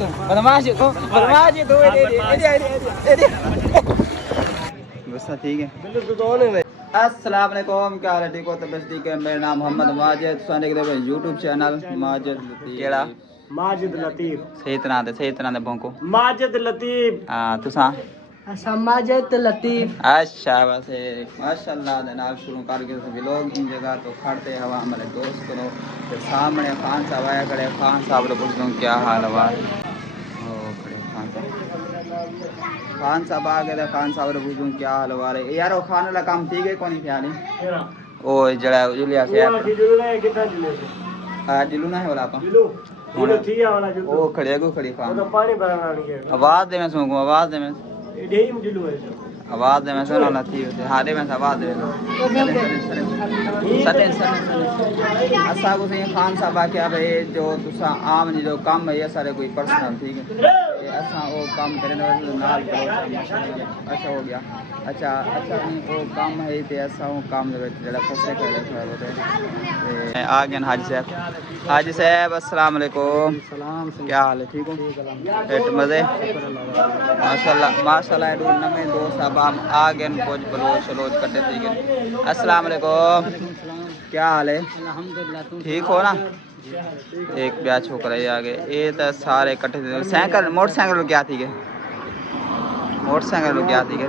बदमाश तो गुस्सा ठीक है। अस्सलाम वालेकुम, क्या हाल है? ठीक हो? तो बस ठीक है। मेरा नाम मोहम्मद माजिद, साने के यूट्यूब चैनल माजिद केड़ा माजिद लतीफ सही तरह दे भोंको माजिद लतीफ हां तुसा असा माजिद लतीफ। अच्छा बस माशाल्लाह दे नाल शुरू कर के तो लोग इन जगह तो खड़ते हवा हमारे दोस्त करो तो सामने खान साहब आया खड़े। खान साहब ने पूछ दूं क्या हाल है? ओ खड़े खान साहब आ गए। खान साहब ने पूछूं क्या हाल है यार? वो खाने वाला काम ठीक है कौन क्या नहीं? ओ जड़ा जुलिया से जिलू ना है वाला अपन जिलू थी वाला जिलू ओ खड़े को खड़ी खान तो पानी भरना नहीं है। आवाज दे मैं सुनूं आवाज दे मैं डेम जिलू है आवाज दे मैं सुनो ना थी हारे में आवाज दे सले असा को सही खान साहब क्या भाई जो तुसा आम जी जो काम है ये सारे कोई पर्सनल ठीक है असा वो काम करे नाल अच्छा हो गया। अच्छा नहीं वो काम है ते ऐसा वो काम दे जड़ा फसे करे थोड़ा बहुत आ गए हाजी साहब अस्सलाम वालेकुम। सलाम क्या हाल है? ठीक हो? पेट मजे माशाल्लाह नवे दोस्त अब हम आ गए कुछ बलोच कटे थी गए। अस्सलाम वालेकुम, क्या हाल है? ठीक हो ना? एक ब्याह छोकरा आ गए ये तो सारे कट्ठे थे। साइकिल मोटरसाइकिल क्या थी गए? मोटरसाइकिल क्या थी गए?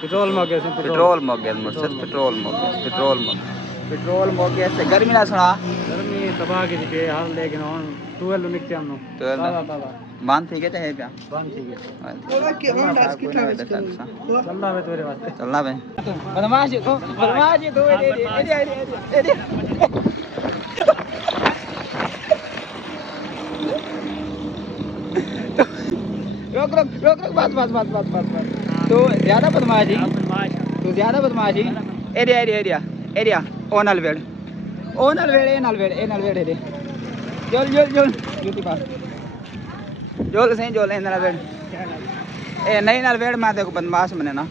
पेट्रोल मग गया पेट्रोल मग गया से गर्मी ना सुना गर्मी तबाह की थी हाल लेकिन ऑन 12 निकते हम बांध ठीक है चाहे क्या बंद ठीक है चलना है तेरे वास्ते चलना भाई बदमाश तो रोक बस तो ज्यादा बदमाशी एरिया ओ नल वेड़ जोल यूटी पास जोल सही जोल नल वेड़ ए नहीं नल वेड़ मैं देखो बदमाश मने ना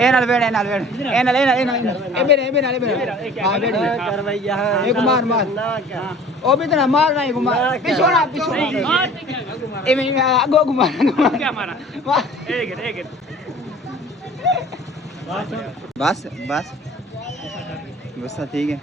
ए नल वेड़ ए बेरे हां वेड़ एक मार ओ भी तना मार नहीं घुमा पिछो ए में आगो घुमा क्या मारा एक बस गुस्सा ठीक है।